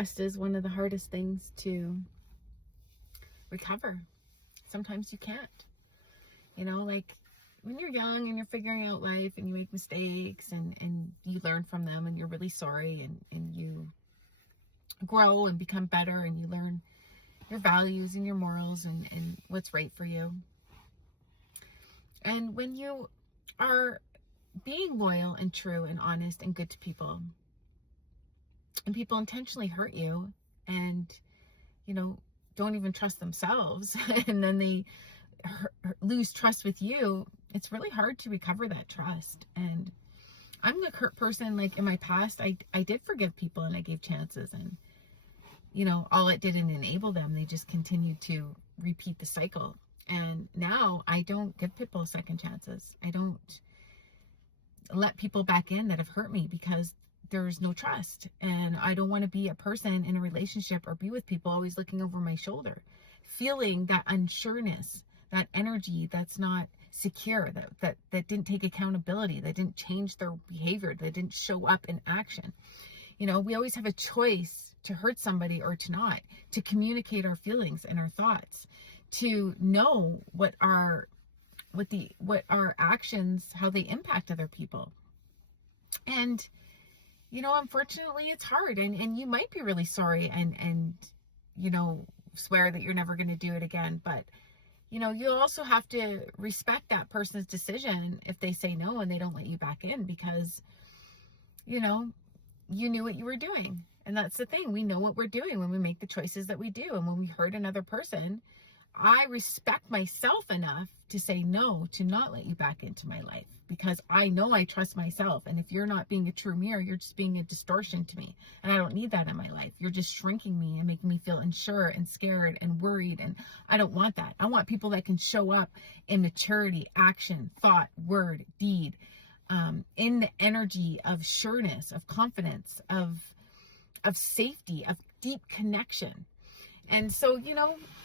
trust is one of the hardest things to recover. Sometimes you can't. Like when you're young and you're figuring out life and you make mistakes and you learn from them and you're really sorry and you grow and become better and you learn your values and your morals and what's right for you. And when you are being loyal and true and honest and good to people, and people intentionally hurt you and, don't even trust themselves, and then they lose trust with you, it's really hard to recover that trust. And I'm the hurt person. Like in my past, I did forgive people and I gave chances, and all it didn't enable them. They just continued to repeat the cycle. And now I don't give people second chances. I don't let people back in that have hurt me because there's no trust. And I don't want to be a person in a relationship or be with people always looking over my shoulder, feeling that unsureness, that energy that's not secure, that didn't take accountability, that didn't change their behavior, that didn't show up in action. We always have a choice to hurt somebody or to not, to communicate our feelings and our thoughts, to know what our actions, how they impact other people. And, unfortunately it's hard, and you might be really sorry and swear that you're never going to do it again. But, you'll also have to respect that person's decision if they say no and they don't let you back in, because, you knew what you were doing. And that's the thing. We know what we're doing when we make the choices that we do. And when we hurt another person, I respect myself enough to say no, to not let you back into my life, because I know I trust myself. And if you're not being a true mirror, you're just being a distortion to me. And I don't need that in my life. You're just shrinking me and making me feel unsure and scared and worried. And I don't want that. I want people that can show up in maturity, action, thought, word, deed, in the energy of sureness, of confidence, of safety, of deep connection. And so,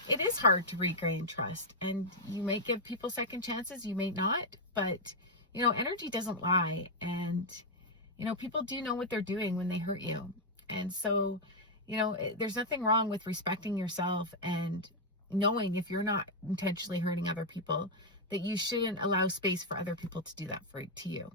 it is hard to regain trust, and you may give people second chances, you may not, but, energy doesn't lie. And, people do know what they're doing when they hurt you. And so, there's nothing wrong with respecting yourself and knowing if you're not intentionally hurting other people, that you shouldn't allow space for other people to do that to you.